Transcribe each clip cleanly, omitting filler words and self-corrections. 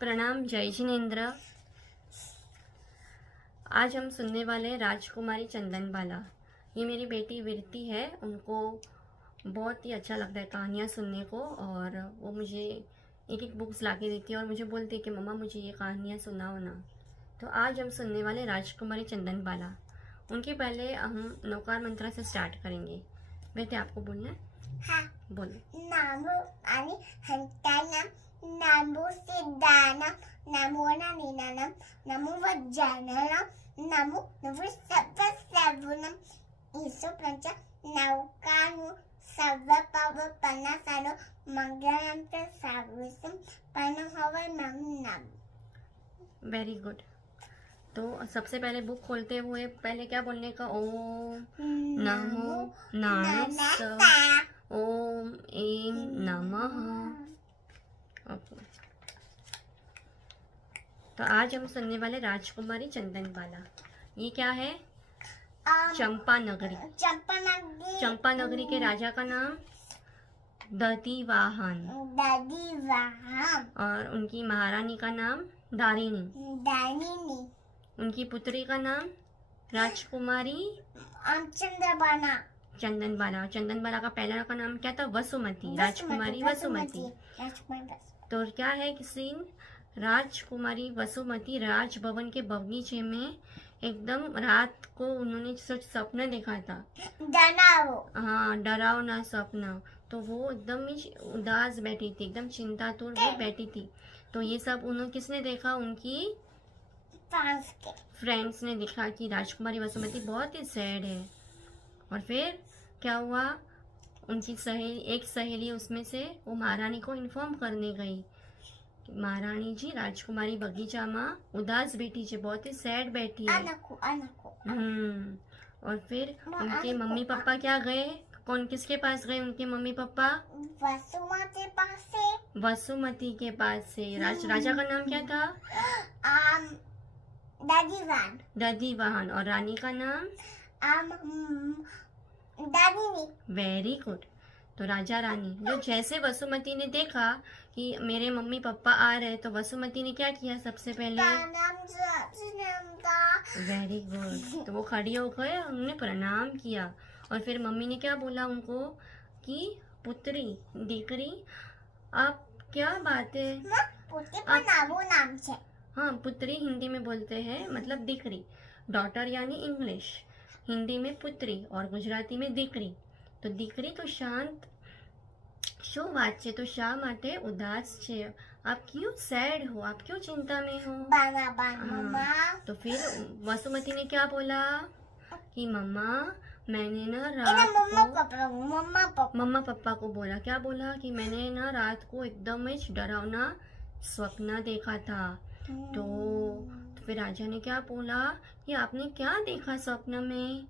प्रणाम, जय जिनेन्द्र। आज हम सुनने वाले हैं राजकुमारी चंदनबाला। ये मेरी बेटी विरती है, उनको बहुत ही अच्छा लगता है कहानियाँ सुनने को, और वो मुझे एक एक बुक्स ला के देती है और मुझे बोलती है कि मम्मा मुझे ये कहानियाँ सुनाओ ना। तो आज हम सुनने वाले राजकुमारी चंदनबाला। उनके पहले हम नौकार मंत्रा से स्टार्ट करेंगे। बेटे आपको बोलना है? हाँ, बोलो। नामो आणि हंतानाम नामो सिद्धानाम नामो नानीनानाम नामो वज्जानानाम नामो नवसप्तसर्वनम ईसो पंच नौकानु सर्वपावपनासानो मंगलम च सर्वसम पनहवै नाम। Very good. तो सबसे पहले बुक खोलते हुए पहले क्या बोलने का? ओम नमो नारायणाय ओम ऐं नमः। ओके, तो आज हम सुनने वाले राजकुमारी चंदनबाला। ये क्या है? चंपा नगरी। चंपा नगरी के राजा का नाम दधिवाहन, और उनकी महारानी का नाम दारिणी। उनकी पुत्री का नाम राजकुमारी चंदनबाला। चंदनबाला का पहला का नाम क्या था? वसुमती, राजकुमारी वसुमती। तो क्या है कि सीन? राजकुमारी वसुमती राजभवन के बगीचे में एकदम रात को उन्होंने सपना देखा था। हाँ, डरावना सपना। तो वो एकदम ही उदास बैठी थी, एकदम चिंतातुर वो बैठी थी। तो ये सब उन्होंने किसने देखा? उनकी फ्रेंड्स ने देखा कि राजकुमारी वसुमती बहुत ही सैड है। और फिर क्या हुआ? उनकी एक सहेली उसमें से वो महारानी को इन्फॉर्म करने गई। महारानी जी, राजकुमारी बगीचा में उदास बैठी है, बहुत ही सैड बैठी है। और फिर उनके मम्मी पापा क्या गए? किसके पास गए उनके मम्मी पापा? वसुमती के पास से। राजा का नाम क्या था? दधिवाहन। और रानी का नाम? Very good. तो राजा रानी, जो जैसे वसुमती ने देखा कि मेरे मम्मी पापा आ रहे, तो वसुमती ने क्या किया? सबसे पहले वेरी गुड, तो वो खड़ी हो गए, उन्होंने प्रणाम किया। और फिर मम्मी ने क्या बोला उनको कि पुत्री, दीकरी, आप क्या बात है? हाँ, पुत्री हिंदी में बोलते हैं, मतलब दीकरी। डॉटर यानी इंग्लिश, हिंदी में पुत्री और गुजराती में दीकरी। तो दीकरी तो शांत, શું વાત છે? તો શા માટે ઉદાસ છે? आप क्यों सैड हो? आप क्यों चिंता में हो? तो फिर वसुमती ने क्या बोला कि मम्मा मैंने ना रात को मम्मा पापा को बोला, क्या बोला कि मैंने ना रात को एकदम ही डरावना सपना देखा था। तो फिर राजा ने क्या बोला कि आपने क्या देखा सपना में?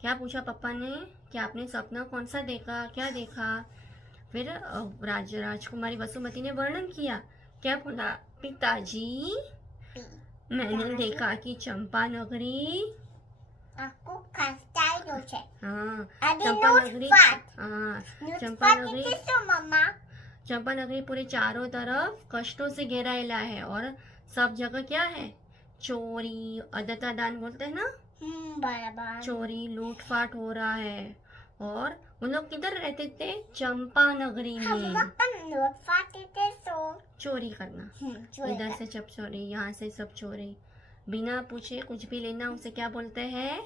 क्या पूछा पापा ने कि आपने सपना कौन सा देखा, क्या देखा? फिर राजकुमारी वसुमती ने वर्णन किया। क्या बोला? पिताजी, मैंने देखा कि चंपा नगरी, चंपा नगरी पूरे चारों तरफ कष्टों से घेराયેला है, और सब जगह क्या है? चोरी, अदतादान बोलते हैं ना, बराबर। चोरी लूटपाट हो रहा है। और उन लोग किधर रहते थे? चंपा नगरी में। चोरी करना, इधर से सब चोरी, यहाँ से सब चोरी, बिना पूछे कुछ भी लेना, उसे क्या बोलते हैं?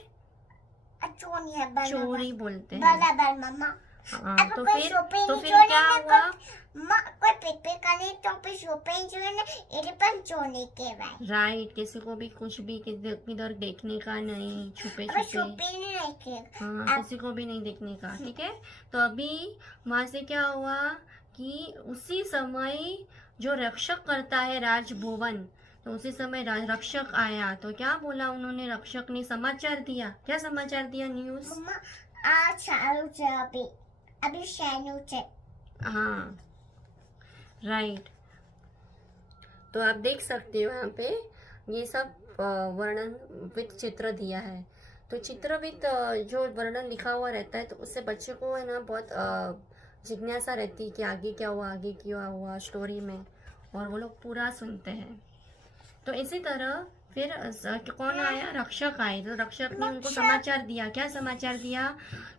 चोरी बोलते हैं। बराबर मम्मा। हाँ, तो फिर क्या हुआ? राइट, किसी को भी कुछ भी किधर देखने का नहीं, छुपे छुपे। हाँ, किसी को भी नहीं देखने का, ठीक है। तो अभी वहां से क्या हुआ कि उसी समय जो रक्षक करता है राजभवन, तो उसी समय रक्षक आया। तो क्या बोला उन्होंने? रक्षक ने समाचार दिया। क्या समाचार दिया? न्यूज। अभी शैनु छे। हाँ, राइट। तो आप देख सकते हो यहाँ पे ये सब वर्णन विद चित्र दिया है। तो चित्र विद जो वर्णन लिखा हुआ रहता है, तो उससे बच्चे को है ना बहुत जिज्ञासा रहती है कि आगे क्या हुआ, आगे क्या हुआ स्टोरी में। और वो लोग पूरा सुनते हैं। तो इसी तरह फिर कौन आया, रक्षक आए। तो रक्षक ने उनको समाचार दिया। क्या समाचार दिया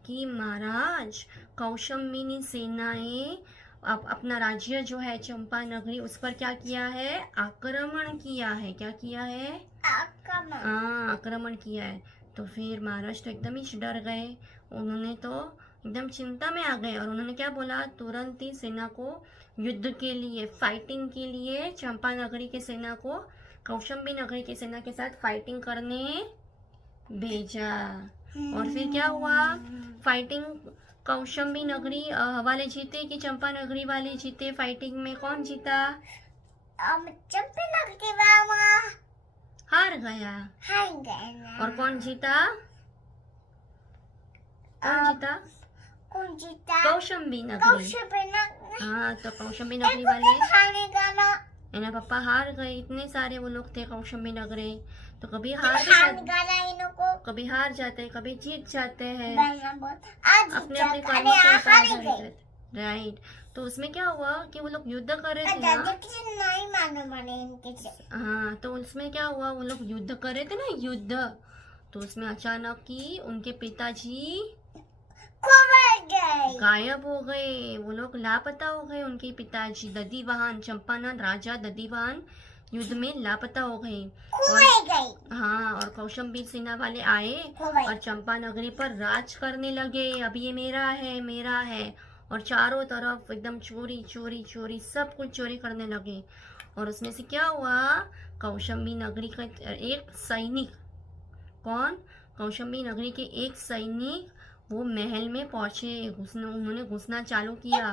कि महाराज कौशंबिनी सेनाएं अपना राज्य जो है चंपा नगरी उस पर क्या किया है, आक्रमण किया है। क्या किया है, आक्रमण। हाँ आक्रमण किया है। तो फिर महाराज तो एकदम ही डर गए, उन्होंने तो एकदम चिंता में आ गए और उन्होंने क्या बोला, तुरंत ही सेना को युद्ध के लिए, फाइटिंग के लिए चंपा नगरी के सेना को कौशंबी नगरी की सेना के साथ फाइटिंग करने भेजा। और फिर क्या हुआ, फाइटिंग कौशंबी नगरी वाले जीते कि चंपा नगरी वाले जीते? फाइटिंग में कौन जीता? चंपा नगरी वाला हार गया। हार गया। और कौन जीता? कौन जीता? कौन जीता? कौशंबी नगरी। कौशंबी नगरी। हाँ, तो कौशंबी नगरी वाले हारे गाना। इन्हें पापा हार गए। इतने सारे वो लोग थे कौशंबी नगरी, तो कभी हार गाना इनको। कभी हार जाते, कभी जीत जाते हैं, आज अपने अपने कर्मों के ऊपर आधारित रहते। राइट। तो उसमें क्या हुआ कि वो लोग युद्ध कर रहे थे ना। नहीं मानो मैंने इनके से। हाँ, तो उसमें क्या हुआ, वो लोग युद्ध कर रहे थे ना, युद्ध। तो उसमें अचानक ही उनके पिताजी गायब हो गए। वो लोग लापता हो गए। उनके पिताजी दधिवाहन, चंपानन राजा दधिवाहन युद्ध में लापता हो गए। और हाँ, और कौशंबी सेना वाले आए और चंपा नगरी पर राज करने लगे। अब ये मेरा है, मेरा है। और चारों तरफ एकदम चोरी चोरी चोरी, सब कुछ चोरी करने लगे। और उसमें से क्या हुआ, कौशंबी नगरी का एक सैनिक, कौन, कौशंबी नगरी के एक सैनिक वो महल में पहुंचे, उन्होंने घुसना चालू किया।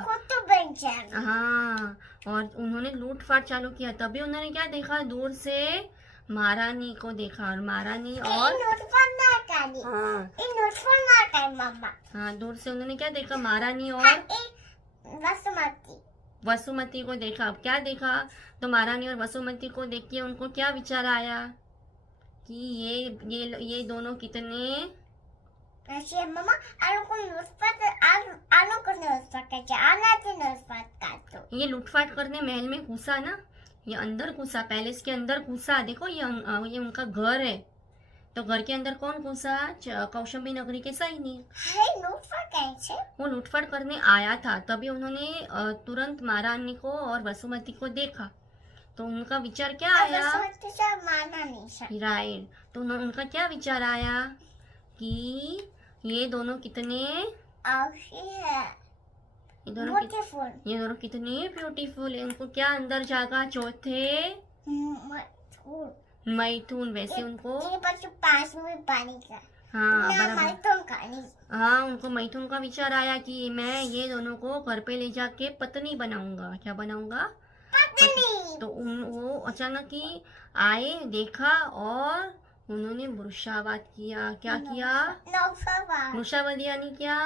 हाँ, और उन्होंने लूटपाट चालू किया। तभी उन्होंने क्या देखा, दूर से महारानी को देखा। और महारानी और हाँ, दूर से उन्होंने क्या देखा, महारानी और वसुमती को देखा। अब क्या देखा, तो महारानी और वसुमती को देख के उनको क्या विचार आया कि ये दोनों कितने ये लूटपाट करने महल में घुसा ना, ये अंदर घुसा, पैलेस के अंदर घुसा। देखो ये उनका घर है, तो घर के अंदर कौन घुसा, कौशंबी नगरी के सैनिक। वो लूटपाट करने आया था। तभी उन्होंने तुरंत महारानी को और वसुमती को देखा। तो उनका विचार क्या आया, राइट, तो उनका क्या विचार आया कि ये दोनों कितने ये दोनों कितने ब्यूटीफुल है। उनको क्या अंदर जागा, चौथे मैथुन, वैसे उनको पास में पानी का। हाँ बराबर। हाँ, उनको मैथुन का विचार आया कि मैं ये दोनों को घर पे ले जाके पत्नी बनाऊंगा। क्या बनाऊंगा, पत्नी। तो वो अचानक ही आए, देखा और उन्होंने मुर्शावाद किया। क्या किया, मुर्शावाद यानी क्या,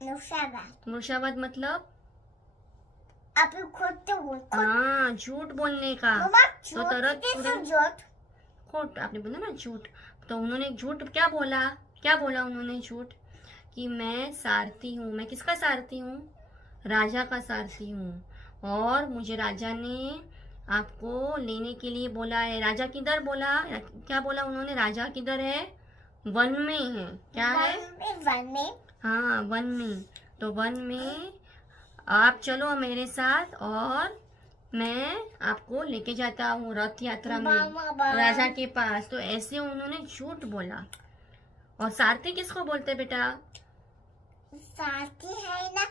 मुर्शावाद मतलब हाँ, झूठ बोलने का। तो तुरंत खोट, आपने बोला ना झूठ। तो उन्होंने झूठ क्या बोला उन्होंने झूठ कि मैं सारथी हूँ। मैं किसका सारथी हूँ, राजा का सारथी हूँ। और मुझे राजा ने आपको लेने के लिए बोला है। राजा किधर बोला, क्या बोला उन्होंने, राजा किधर है, वन में है। क्या है, वन में। हाँ, वन में। तो वन में आप चलो मेरे साथ और मैं आपको लेके जाता हूँ रथ यात्रा में राजा के पास। तो ऐसे उन्होंने झूठ बोला। और सारथी किसको बोलते बेटा, सारथी है ना,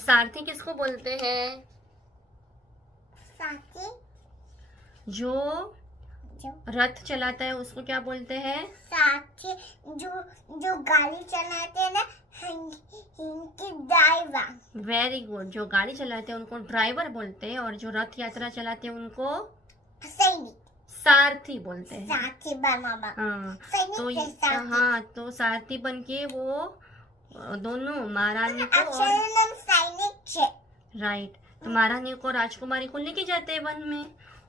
सारथी किसको बोलते हैं, सारथी जो रथ चलाता है उसको क्या बोलते हैं, सारथी। जो गाड़ी चलाते हैं ना, इनकी ड्राइवर। Very good. जो गाड़ी चलाते हैं उनको ड्राइवर बोलते हैं, और जो रथ यात्रा चलाते हैं उनको सैनिक, सारथी बोलते हैं। सारथी बना। हाँ, तो हाँ, तो सारथी बन के वो दोनों महारानी को राइट, तो महारानी को राजकुमारी को लेके जाते हैं वन में।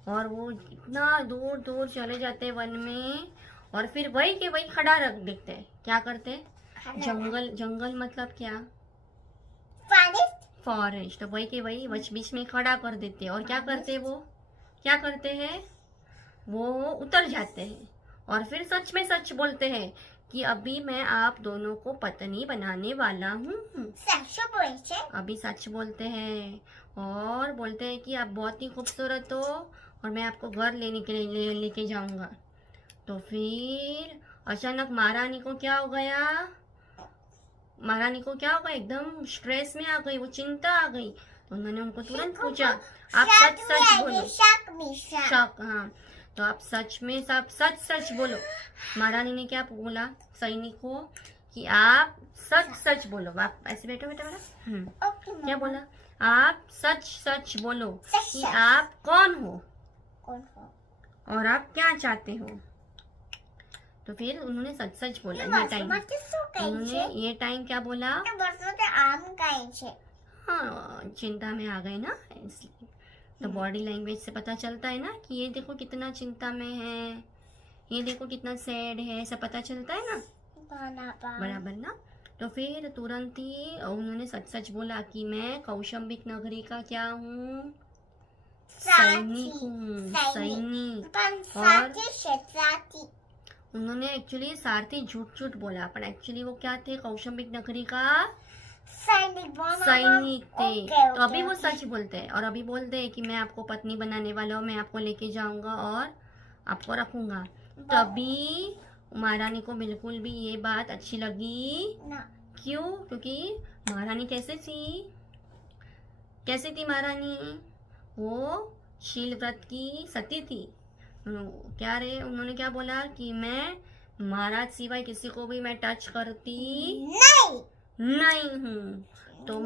और वो इतना दूर दूर चले जाते हैं वन में, और फिर वही के वही खड़ा रख देते हैं। क्या करते हैं, जंगल, जंगल मतलब क्या, फॉरेस्ट। तो वही के वही बीच में खड़ा कर देते हैं और क्या करते हैं वो, क्या करते हैं वो उतर जाते हैं और फिर सच में सच बोलते हैं कि अभी मैं आप दोनों को पत्नी बनाने वाला हूँ। अभी सच बोलते हैं और बोलते हैं कि आप बहुत ही खूबसूरत हो और मैं आपको घर लेने के लिए लेके जाऊंगा। तो फिर अचानक महारानी को क्या हो गया, महारानी को क्या होगा, एकदम स्ट्रेस में आ गई, वो चिंता आ गई। तो उन्होंने उनको तुरंत पूछा आप सच सच बोलो। शक, हाँ। तो आप सच में सब सच सच बोलो। महारानी ने क्या बोला सैनिक को कि आप सच सच बोलो। आप ऐसे बैठो बेटा बेटा। क्या बोला, आप सच सच बोलो कि आप कौन हो और आप क्या चाहते हो। तो फिर उन्होंने सच सच बोला। ये टाइम उन्होंने ये टाइम क्या बोला, हाँ चिंता में आ गए ना इसलिए। तो बॉडी लैंग्वेज से पता चलता है ना कि ये देखो कितना चिंता में है, ये देखो कितना सैड है, सब पता चलता है ना, बराबर ना। तो फिर तुरंत ही उन्होंने सच सच बोला कि मैं कौशंबिक नगरी का क्या हूँ, सैनिक हूँ, सैनिक। और उन्होंने एक्चुअली सारथी झूठ झूठ बोला, पर एक्चुअली वो क्या थे, कौशंबिक नगरी का सैनिक थे। तो अभी वो सच बोलते हैं और अभी बोलते हैं कि मैं आपको पत्नी बनाने वाला हूँ, मैं आपको लेके जाऊंगा और आपको रखूंगा। तभी महारानी को बिल्कुल भी ये बात अच्छी लगी क्यों, क्योंकि महारानी कैसे थी महारानी, वो शील व्रत की सती थी। क्या रे, उन्होंने क्या बोला कि मैं महाराज सिवाय किसी को भी मैं टच करती नहीं हूँ। तो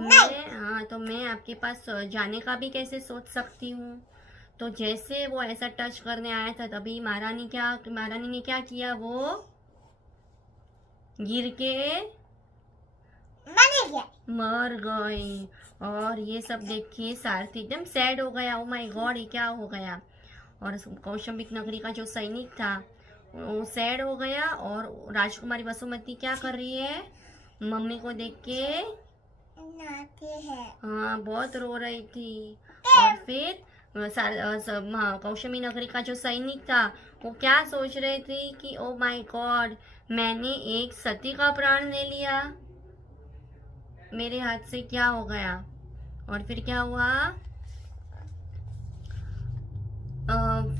मैं आपके पास जाने का भी कैसे सोच सकती हूँ। तो जैसे वो ऐसा टच करने आया था तभी महारानी ने क्या किया, वो गिर के मर गई। और ये सब देख के सारथी एकदम सैड हो गया, ओ माय गॉड ये क्या हो गया। और कौशंबिक नगरी का जो सैनिक था वो सैड हो गया और राजकुमारी वसुमती क्या कर रही है, मम्मी को देख के हाँ बहुत रो रही थी। और फिर कौशंबी नगरी का जो सैनिक था वो क्या सोच रहे थे कि ओ माय गॉड मैंने एक सती का प्राण ले लिया, मेरे हाथ से क्या हो गया। और फिर क्या हुआ,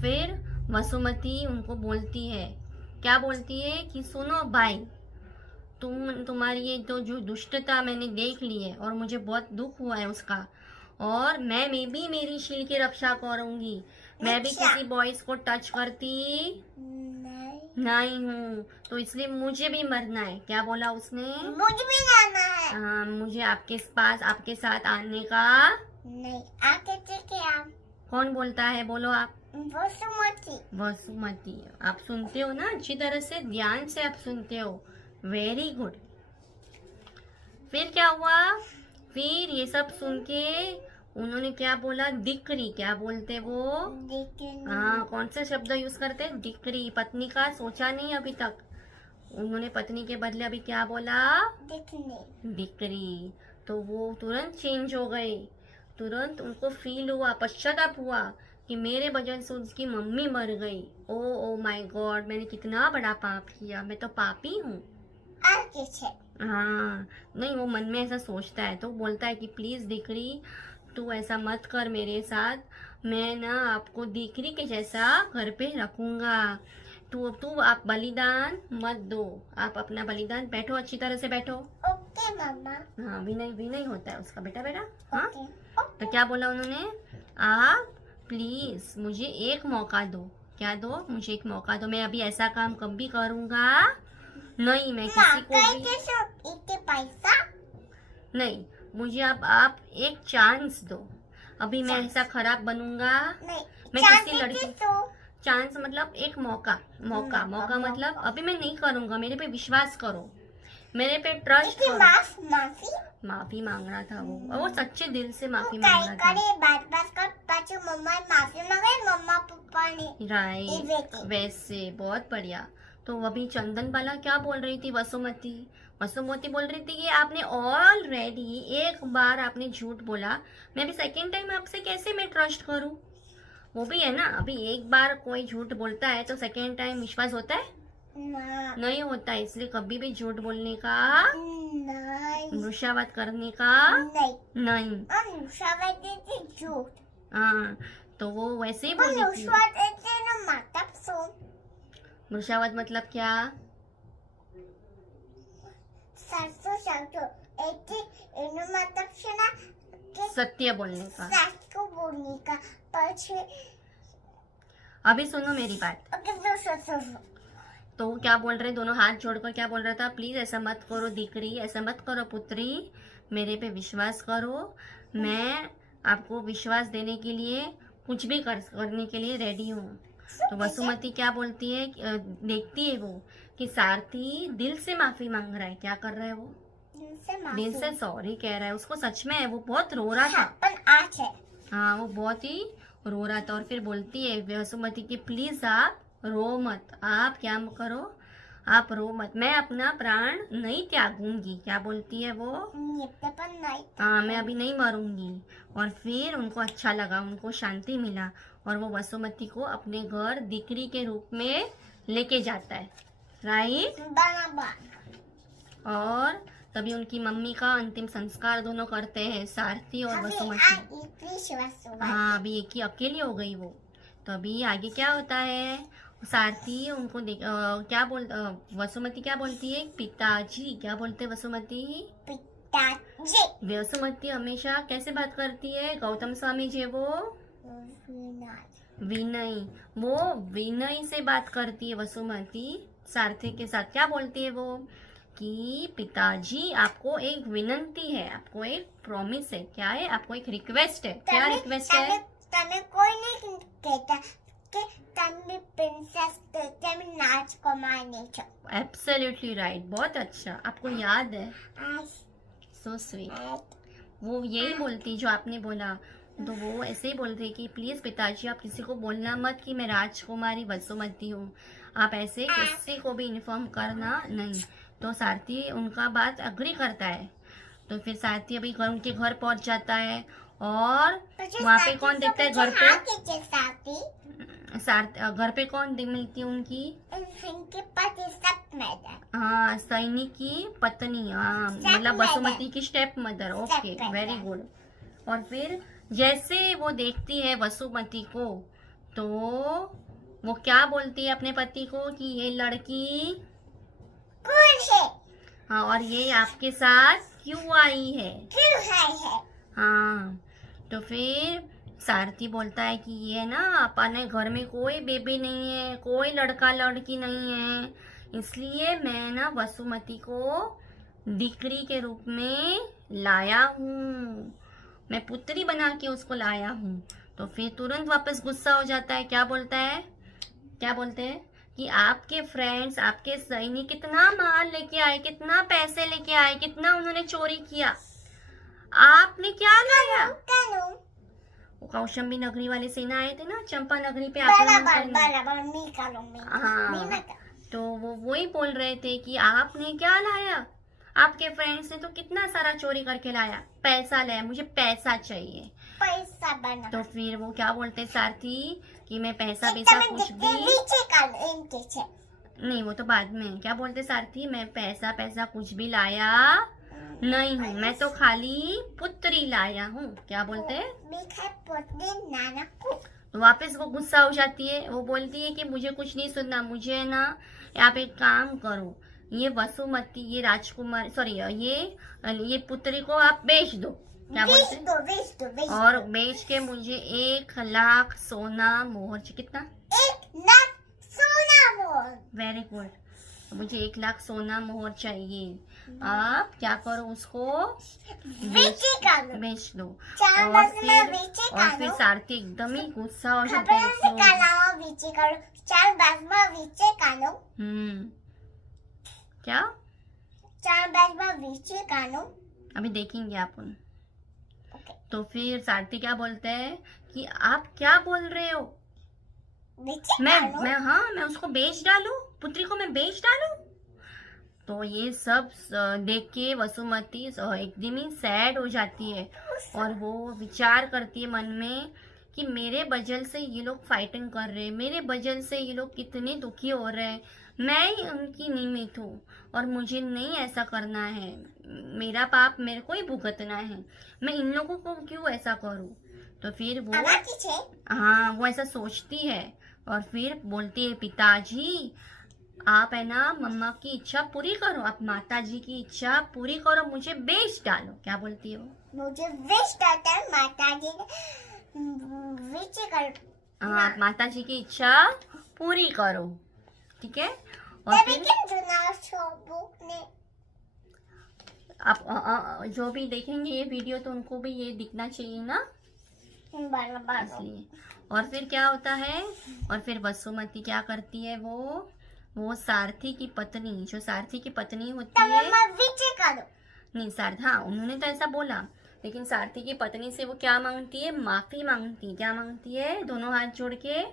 फिर वसुमती उनको बोलती है, क्या बोलती है कि सुनो भाई, तुम्हारी ये तो जो दुष्टता मैंने देख ली है और मुझे बहुत दुख हुआ है उसका, और मैं भी मेरी शील की रक्षा करूंगी, मैं भी किसी बॉयज को टच करती नहीं हूँ, तो इसलिए मुझे भी मरना है। क्या बोला उसने, मुझे भी जाना है। हाँ मुझे आपके पास आपके साथ आने का नहीं, आके थे आप। कौन बोलता है, बोलो आप। वसुमती। आप सुनते हो ना अच्छी तरह से, ध्यान से आप सुनते हो, वेरी गुड। फिर क्या हुआ, फिर ये सब सुन के उन्होंने क्या बोला, दिकरी, क्या बोलते वो, हाँ कौन से शब्द यूज करते, दिकरी, पत्नी का सोचा नहीं अभी तक, उन्होंने पत्नी के बदले अभी क्या बोला, दिकरी। तो वो तुरंत चेंज हो गए, तुरंत उनको फील हुआ, पश्चाताप हुआ कि मेरे वजह से उसकी मम्मी मर गई। ओ माय गॉड, मैंने कितना बड़ा पाप किया, मैं तो पापी हूँ। हाँ नहीं, वो मन में ऐसा सोचता है तो बोलता है कि प्लीज दिकरी तू ऐसा मत कर मेरे साथ, मैं ना आपको दिकरी के जैसा घर पे रखूंगा, तू आप बलिदान मत दो, आप अपना बलिदान, बैठो अच्छी तरह से बैठो। ओके मामा। हाँ विनय होता है उसका बेटा हाँ। तो क्या बोला उन्होंने, आप प्लीज मुझे एक मौका दो, क्या दो, मुझे एक मौका दो, मैं अभी ऐसा काम कभी करूंगा नहीं, मैं किसी को भी पैसा नहीं, मुझे अब आप एक चांस दो, अभी मैं ऐसा खराब बनूंगा नहीं, मैं किसी लड़की, चांस मतलब एक मौका मतलब अभी मैं नहीं करूंगा, मेरे पे विश्वास करो, मेरे पे ट्रस्ट करो। माफी मांग रहा था वो सच्चे दिल से माफी मांग रहा था। राइट, वैसे बहुत बढ़िया। तो अभी चंदन बाला क्या बोल रही थी वसुमती, वसुमती बोल रही थी कि आपने ऑलरेडी एक बार आपने झूठ बोला, मैं अभी सेकेंड टाइम आपसे कैसे मैं ट्रस्ट करूं? वो भी है ना, अभी एक बार कोई झूठ बोलता है तो सेकेंड टाइम विश्वास होता है? ना नहीं होता है। इसलिए कभी भी झूठ बोलने का, नहीं मृषावाद करने का नहीं नहीं। अनुषावादी थी झूठ हाँ, तो वो वैसे ही बोली थी। अनुषावादी नो मतलब सुन मृषावाद मतलब क्या? सरसों सरसों ऐसे इनो मतलब सुना कि सत्य बोलने का। सच को बोलने का पीछे अभी सुनो मेरी बात। ओके सो तो वो क्या बोल रहे, दोनों हाथ जोड़कर क्या बोल रहा था, प्लीज ऐसा मत करो दीकरी, ऐसा मत करो पुत्री, मेरे पे विश्वास करो, मैं आपको विश्वास देने के लिए कुछ भी करने के लिए रेडी हूँ। तो वसुमती क्या बोलती है, देखती है वो कि सारथी दिल से माफी मांग रहा है। क्या कर रहा है वो? दिल से सॉरी कह रहा है। उसको सच में है, वो बहुत रो रहा था। पर आज है हाँ, वो बहुत ही रो रहा था। और फिर बोलती है वसुमती की प्लीज आप रो मत, आप क्या करो, आप रो मत, मैं अपना प्राण नहीं त्यागूंगी। क्या बोलती है वो? निपटे पर नहीं हाँ, मैं अभी नहीं मरूंगी। और फिर उनको अच्छा लगा, उनको शांति मिला, और वो वसुमती को अपने घर दीकरी के रूप में लेके जाता है, राइट। बराबर और तभी उनकी मम्मी का अंतिम संस्कार दोनों करते हैं, सारथी और अभी वसुमती। विश्वास हुआ हाँ, अभी एक ही अकेली हो गई वो। तो अभी आगे क्या होता है, सारथी उनको वसुमती क्या बोलती है, पिताजी। क्या बोलते वसुमती? पिताजी वसुमती हमेशा कैसे बात करती है, गौतम स्वामी जी वो विनय, वो विनय से बात करती है वसुमती सारथी के साथ। क्या बोलती है वो कि पिताजी आपको एक विनंती है, आपको एक प्रॉमिस है। क्या है? आपको एक रिक्वेस्ट है। क्या रिक्वेस्ट है? तने कोई नहीं कहता कि तने प्रिंसेस तने नाच को मारने छो। एब्सोल्युटली राइट, बहुत अच्छा, आपको याद है, आज सो स्वीट। वो यही बोलती जो आपने बोला। तो वो ऐसे ही बोल रही कि प्लीज पिताजी आप किसी को बोलना मत कि मैं राजकुमारी वसुमती हूँ, आप ऐसे किसी को भी इन्फॉर्म करना नहीं। तो सारथी उनका बात अग्री करता है। तो फिर सारथी अभी उनके घर पहुंच जाता है, और वहाँ पे कौन देखता है, घर पे घर पे कौन मिलती है उनकी? इनके पति सब मैडम हाँ, सैनिक की पत्नी, हाँ मतलब वसुमती की step mother. Okay, Stepmother. Very good. और फिर जैसे वो देखती है वसुमती को, तो वो क्या बोलती है अपने पति को कि ये लड़की कौन है हाँ, और ये आपके साथ क्यों आई है? क्यों है हाँ, तो फिर सारथी बोलता है कि ये ना अपने घर में कोई बेबी नहीं है, कोई लड़का लड़की नहीं है, इसलिए मैं ना वसुमती को दीकरी के रूप में लाया हूँ, मैं पुत्री बना के उसको लाया हूँ। तो फिर तुरंत वापस गुस्सा हो जाता है। क्या बोलता है, क्या बोलते हैं कि आपके फ्रेंड्स, आपके सैनिक कितना माल लेके आए, कितना पैसे लेके आए, कितना उन्होंने चोरी किया, आपने क्या लाया? वो कौशंबी नगरी वाले सेना आए थे ना चंपा नगरी पे आक्रमण करने। बराबर मी करो मी हाँ, तो वो वही बोल रहे थे कि आपने क्या लाया, आपके फ्रेंड्स ने तो कितना सारा चोरी करके लाया, पैसा लाया, मुझे पैसा चाहिए। पैसा बना तो फिर वो क्या बोलते सारथी कि मैं पैसा वैसा कुछ भी नहीं, वो तो बाद में। क्या बोलते सारथी, मैं पैसा पैसा कुछ भी लाया नहीं हूँ, मैं तो खाली पुत्री लाया हूँ। क्या बोलते? तो वापस वो गुस्सा हो जाती है, वो बोलती है कि मुझे कुछ नहीं सुनना, मुझे ना आप एक काम करो, ये वसुमती, ये राजकुमार, सॉरी ये पुत्री को आप बेच दो। क्या बोलते? और बेच के मुझे 1 लाख सोना मोहर चाहिए। कितना? 1 लाख सोना मोहर। वेरी गुड, मुझे 1 लाख सोना मोहर चाहिए। आप क्या करो, उसको बेच दो। और फिर सारथी एकदम ही गुस्सा हो जाते हैं। क्या? अभी देखेंगे अपन। तो फिर सारथी क्या बोलते हैं कि आप क्या बोल रहे हो, मैं उसको बेच डालूं, पुत्री को मैं बेच डालूं? तो ये सब देख के वसुमती एकदम ही सैड हो जाती है और वो विचार करती है मन में कि मेरे वजह से ये लोग फाइटिंग कर रहे हैं, मेरे वजह से ये लोग कितने दुखी हो रहे हैं, मैं ही उनकी निमित्त हूँ और मुझे नहीं ऐसा करना है, मेरा पाप मेरे को ही भुगतना है, मैं इन लोगों को क्यों ऐसा करूँ। तो फिर वो हाँ वो ऐसा सोचती है और फिर बोलती है पिताजी आप है ना मम्मा की इच्छा पूरी करो, आप माता जी की इच्छा पूरी करो, मुझे बेच डालो। क्या बोलती हो? मुझे विश करता है माता जी विच कर हाँ माता जी की इच्छा पूरी करो, ठीक है। और तभी फिर क्यों सुना बुक ने आप जो भी देखेंगे ये वीडियो तो उनको भी ये दिखना चाहिए ना, इसलिए। और फिर क्या होता है, और फिर वसुमती क्या करती है, वो सारथी की पत्नी, जो सारथी की पत्नी होती है, नहीं सारथी, हाँ उन्होंने तो ऐसा बोला, लेकिन सारथी की पत्नी से वो क्या मांगती है, माफी मांगती है। क्या मांगती है? दोनों हाथ जोड़ के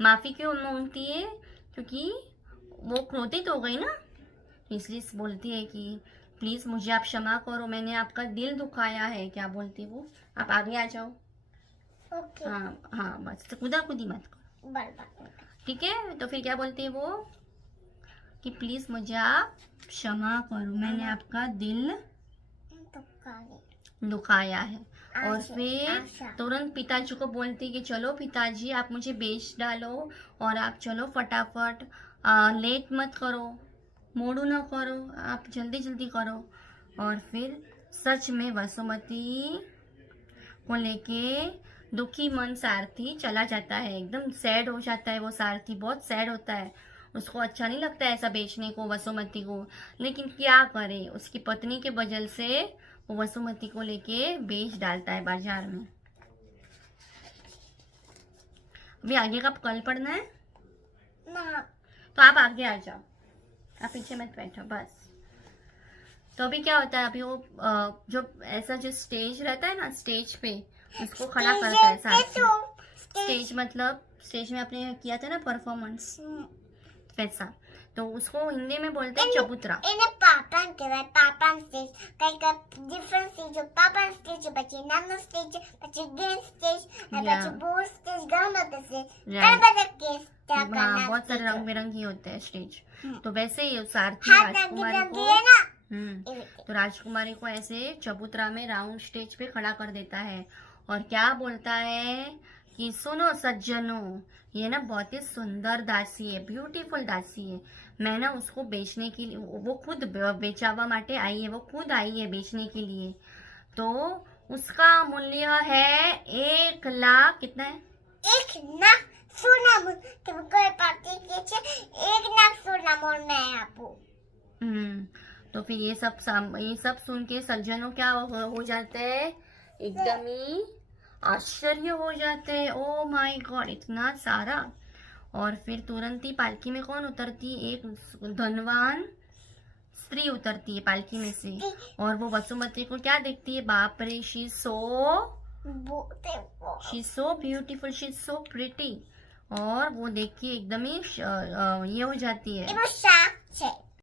माफी क्यों मांगती है? क्योंकि वो क्रोधित हो गई ना, इसलिए बोलती है कि प्लीज मुझे आप क्षमा करो, मैंने आपका दिल दुखाया है। क्या बोलती वो? आप आगे आ जाओ। ओके हाँ हाँ बस खुदा खुदी मत करो, ठीक है। तो फिर क्या बोलती है वो कि प्लीज मुझे आप क्षमा करो, मैंने आपका दिल दुखाया है। और फिर तुरंत पिताजी को बोलती है कि चलो पिताजी आप मुझे बेच डालो और आप चलो फटाफट, लेट मत करो, मोड़ू ना करो, आप जल्दी जल्दी करो। और फिर सच में वसुमती को लेके दुखी मन सारथी चला जाता है, एकदम सैड हो जाता है वो सारथी, बहुत सैड होता है, उसको अच्छा नहीं लगता है ऐसा बेचने को वसुमती को, लेकिन क्या करे, उसकी पत्नी के वजह से वो वसुमती को लेके बेच डालता है बाजार में। अभी आगे का कल पढ़ना है ना, तो आप आगे आ जाओ, आप पीछे मत बैठो बस। तो अभी क्या होता है, अभी वो जो ऐसा जो स्टेज रहता है ना, स्टेज पे उसको खड़ा करता है सारथी। स्टेज मतलब स्टेज में आपने किया था ना परफॉर्मेंस, वैसा, तो उसको हिंदी में बोलते हैं चबूतरा। इन्हें पापन कहते, पापन स्टेज, कई डिफरेंट स्टेज, पापन स्टेज, बच्चे नानो स्टेज, बच्चे गेम स्टेज, बच्चे board stage, Ganpati stage, Ganpati के हाँ बहुत सारे रंग बिरंगी होते हैं स्टेज। तो वैसे ही सारथी राजकुमारी को, तो राजकुमारी को ऐसे चबूतरा में राउंड स्टेज पे खड़ा कर देता है और क्या बोलता है कि सुनो सज्जनों, ये ना बहुत ही सुंदर दासी है, ब्यूटीफुल दासी है, मैं ना उसको बेचने के लिए, वो खुद बेचावा माटे आई है, वो खुद आई है बेचने के लिए, तो उसका मूल्य है 1 लाख, कितना है? 1 लाख सोना मोल, तुम कोई पार्टी के छे 1 लाख सोना मोल में आपको। तो फिर ये सब सुन के सज्जनों क्या हो जाते हैं, एकदम ही आश्चर्य हो जाते हैं, ओ माय गॉड इतना सारा। और फिर तुरंत ही पालकी में कौन उतरती है, एक धनवान स्त्री उतरती है पालकी में से, और वो वसुमती को क्या देखती है, बाप रे she so beautiful, she so pretty, और वो देख के एकदम ही ये हो जाती है,